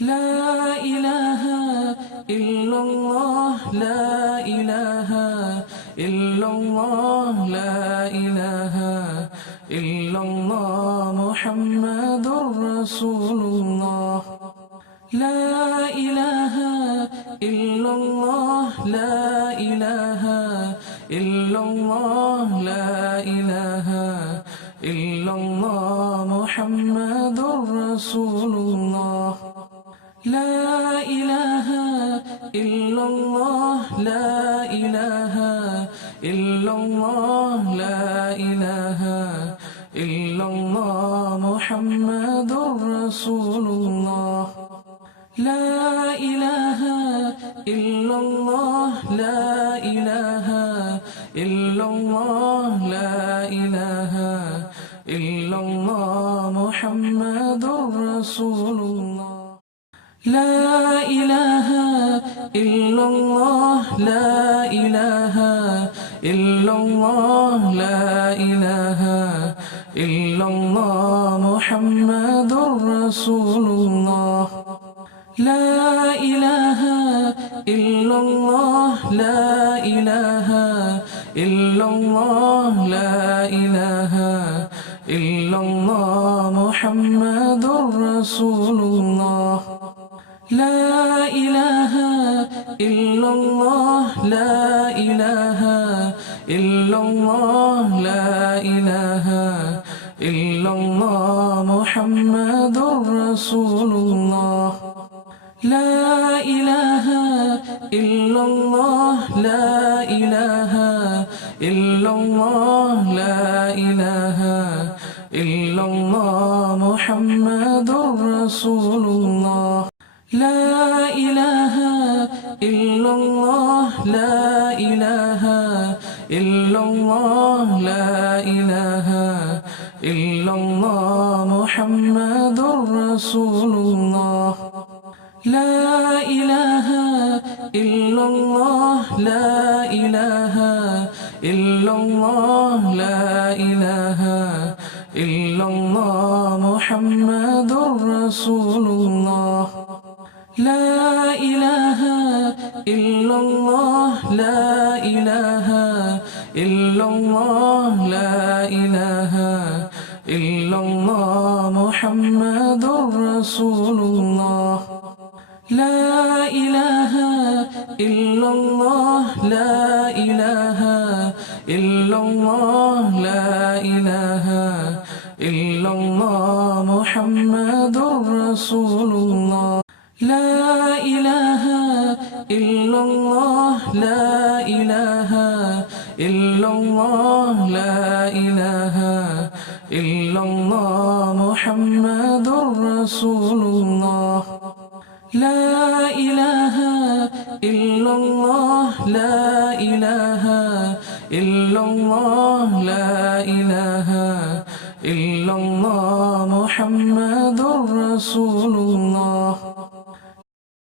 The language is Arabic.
لا إله إلا الله لا إله إلا الله لا إله إلا الله محمد رسول الله لا إله إلا الله لا إله إلا الله لا إله إلا الله محمد رسول الله لا إله إلا الله لا إله إلا الله لا إله إلا الله محمد رسول الله لا إله إلا الله لا إله إلا الله لا إله إلا الله محمد رسول الله لا إله إلا الله لا إله إلا الله لا إله إلا الله محمد رسول الله لا إله إلا الله لا إله إلا الله لا إله إلا الله محمد رسول الله لا إله إلا الله لا إله إلا الله لا إله إلا الله محمد رسول الله لا إله إلا الله لا إله إلا الله لا إله إلا الله محمد رسول الله لا إله إلا الله لا إله إلا الله لا إله إلا الله محمد رسول الله لا إله إلا الله لا إله إلا الله لا إله إلا الله محمد رسول الله لا إله إلا الله لا إله إلا الله لا إله إلا الله محمد رسول الله لا إله إلا الله لا إله إلا الله لا إله إلا الله محمد رسول الله لا إله إلا الله لا إله إلا الله لا إله إلا الله محمد رسول الله لا إله إلا الله لا إله إلا الله لا إله إلا الله محمد رسول الله